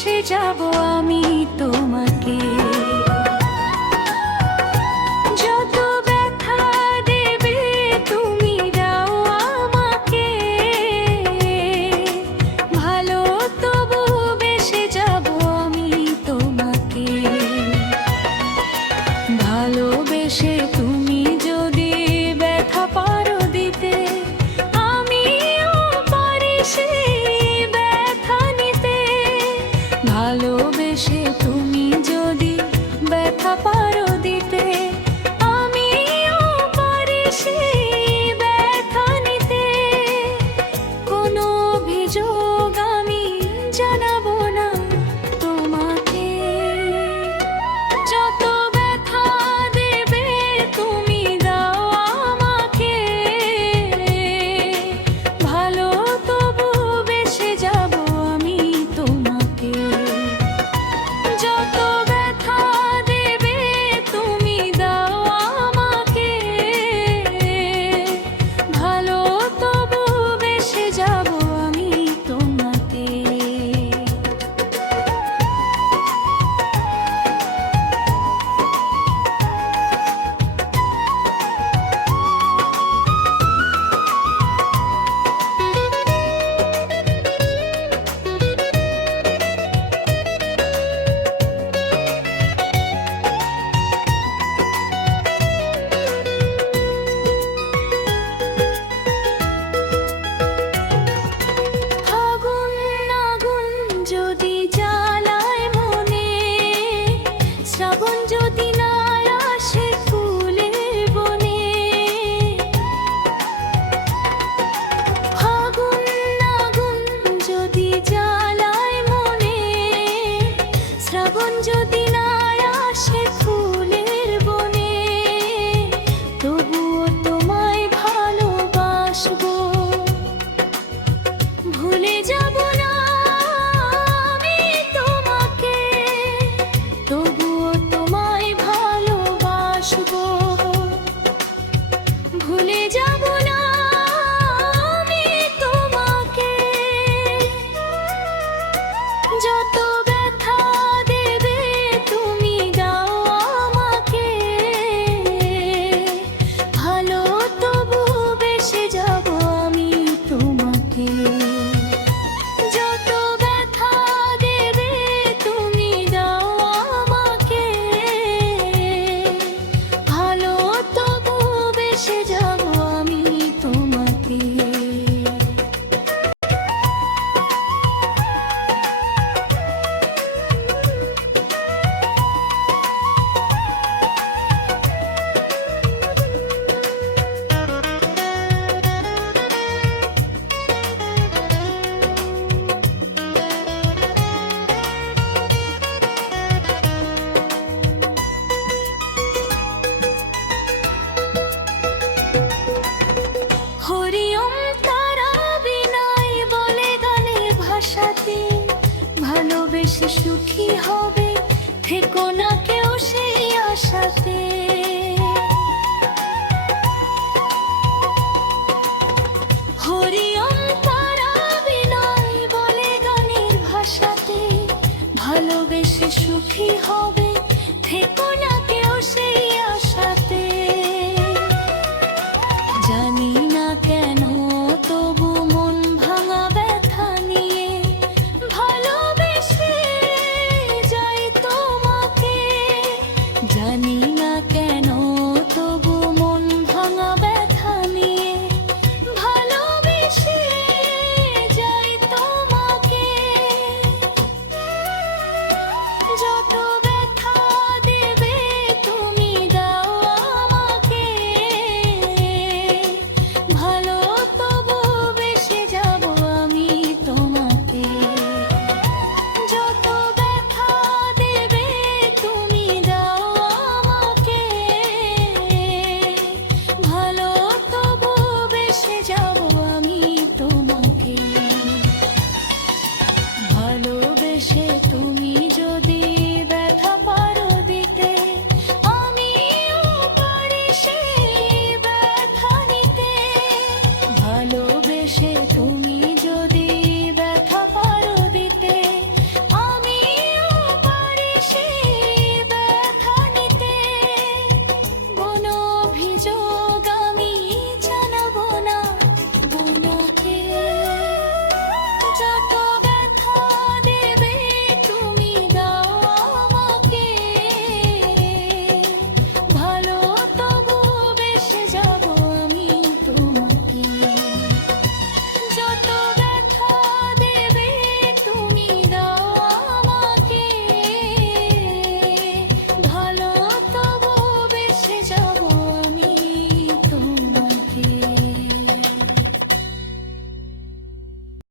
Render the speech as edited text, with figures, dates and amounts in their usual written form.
ভালোবেসে যাব আমি তোমাকে। যত ব্যথা দেবে তুমি দাও আমাকে, ভালো তবু বেসে যাব আমি তোমাকে। ভালোবেসে তুমি যদি ব্যথা পারো দিতে, আমিও পারি সেই ব্যথা নিতে। ভালোবেসে তুমি যদি ব্যথা পারো দিতে, আমিও পারি সেই ব্যথা নিতে। কোনো অভিযোগ আমি জানাবো না তোমাকে। যত ব্যথা দেবে তুমি দাও আমাকে, ভালো তবু বেসে যাব আমি তোমাকে। যত ব্যথা দেবে তুমি দাও আমাকে, ভালো তবু বেসে যাব আমি তোমাকে। আগুন আগুন যদি জ্বালায় মনে, শ্রাবণ যদি না আসে ফুলের বনে। আগুন আগুন যদি জ্বালায় মনে, শ্রাবণ যদি না আসে ফুলের বনে। তবুও তোমায় ভালোবাসবো, ভুলে যাব না আমি তোমাকে। তবুও তোমায় ভালোবাসবো, ভুলে যাব না আমি তোমাকে। যত ব্যথা দেবে তুমি দাও আমাকে, ভালো তবু বেসে যাব আমি তোমাকে। যত ব্যথা দেবে তুমি দাও আমাকে, ভালো তবু বেসে যাব আমি তোমাকে। হরিওম তারা বিনাই বলে গানের ভাষাতে, ভালোবেসে সুখী হবে থেকো না কেউ সেই আশাতে। হরিওম তারা বিনাই বলে গানের ভাষাতে, ভালোবেসে সুখী হবে থেকো না কেউ সেই আশাতে।